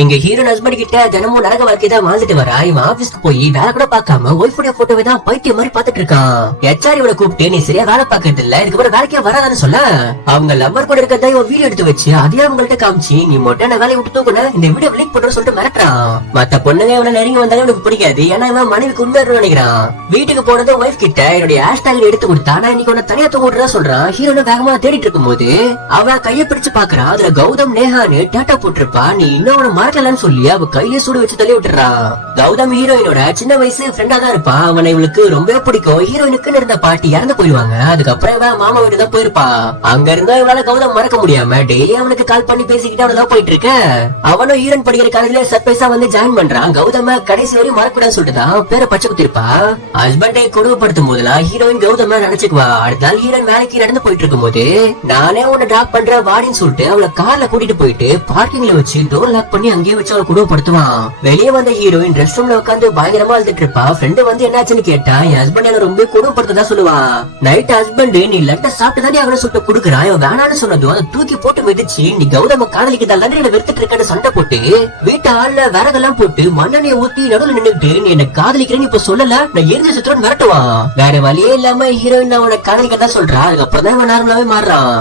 இங்க hero husband கிட்ட தினமும் நரக வாழ்க்கை தான் வாழ்ந்துட்டு வரா. இவன் ஆபீஸ்க்கு போய் வேலை கூட பாக்காம ஒய்ஃபுடைய போட்டோவை தான் பைத்தியம் மாதிரி பாத்துட்டு இருக்கான். HR இவனை கூப்பிட்டு நீ சரியா வேலை பாக்குறது இல்ல, இதுக்கப்புறம் வேலைக்கே வராதான்னு சொல்ல அவங்க லவ்வர் கூட இருக்கிறதா இவன் வீடியோ எடுத்து வச்சு அதே அவங்கள்ட்ட காமிச்சு நீ மொட்டை வேலையை விட்டு தூக்குன இந்த வீடியோ லிங்க் பண்ற சொல்லிட்டு மிரட்டுறான். மத்த பொண்ணுங்க இவனை நெருங்கி வந்தாலும் இவனுக்கு பிடிக்காது. ஏன்னா இவன் மனைவிக்கு உண்மையா நினைக்கிறான். வீட்டுக்கு போனது ஒய்ஃப் கிட்ட என்னுடைய ஹேஷ்டாக் எடுத்து கொடுத்தா நான் இன்னைக்கு உன்னை தனியா தூங்குறதா சொல்றான். ஹீரோனை வேகமா தேடிட்டு இருக்கும் போது அவ கைய பிடிச்சு பாக்குறான். அதுல கௌதம் நேஹான்னு டேட்டா போட்டிருப்பா. நீ இன்னும் மறக்கலன்னு சொல்லி அவ கையில சூடு வச்சு தள்ளி விட்டுறான். கௌதம் ஹீரோயினோட சின்ன வயசு ஃப்ரெண்டா தான் இருப்பான். அவனை இவளுக்கு ரொம்பவே பிடிக்கும். ஹீரோயினுக்கு இருந்த பாட்டி இறந்து போயிடுவாங்க. அதுக்கப்புறம் இவன் மாமா வீட்டு தான் போயிருப்பா. அங்க இருந்தா இவளால கௌதம் மறக்க முடியாம டெய்லி அவனுக்கு கால் பண்ணி பேசிக்கிட்டு அவன் லவ் போயிட்டு இருக்க. அவனும் ஹீரோயின் படிக்கிற காலேஜ்ல சர்ப்ரைஸா வந்து ஜாயின் பண்றான். கௌதம கடைசி வரையும் மறக்கூடாதுன்னு சொல்லிட்டு தான் பேரை பச்சை குத்திருப்பா. ஹஸ்பண்டை கொடுமைப்படுத்தும் போதெல்லாம் ஹீரோயின் கௌதம நினைச்சுக்குவா. அடுத்த நாள் ஹீரோயின் வேலைக்கு நடந்து போயிட்டு இருக்கும் போது நானே உன்னை டிராப் பண்ற வாடின்னு சொல்லிட்டு அவளை கார்ல கூட்டிட்டு போயிட்டு பார்க்கிங்ல வச்சு டோர் லாக் பண்ணி அங்கேயே வச்சு அவளை குடும்பப்படுத்துவான். வெளியே வந்த ஹீரோயின் ரெஸ்ட் ரூம்ல உட்காந்து பயங்கரமா அழுதுட்டு இருப்பா. ஃப்ரெண்டு வந்து என்னாச்சுன்னு கேட்டா என் ஹஸ்பண்ட் என்ன ரொம்ப குடும்பப்படுத்ததா சொல்லுவான். நைட் ஹஸ்பண்ட் நீ லட்ட சாப்பிட்டு தானே அவனை சொல்லிட்டு குடுக்குறான். இவன் வேணான்னு சொன்னதும் அதை தூக்கி போட்டு மிதிச்சு நீ கௌதம காதலிக்கதால் வெறுத்துட்டு இருக்கன்னு சண்டை போட்டு வீட்டு ஆள்ல விறகெல்லாம் போட்டு மண்ணெண்ணெய் ஊத்தி நடுவில் நின்னுட்டு நீ என்ன காதலிக்கிறேன்னு இப்ப சொல்லல நான் எரிஞ்ச சுத்துறன்னு மிரட்டுவான். வேற வழியே இல்லாம ஹீரோயின் அவனை காதலிக்கதான் சொல்றா. அதுக்கப்புறம் தான் இவன் நார்மலாவே மாறுறான்.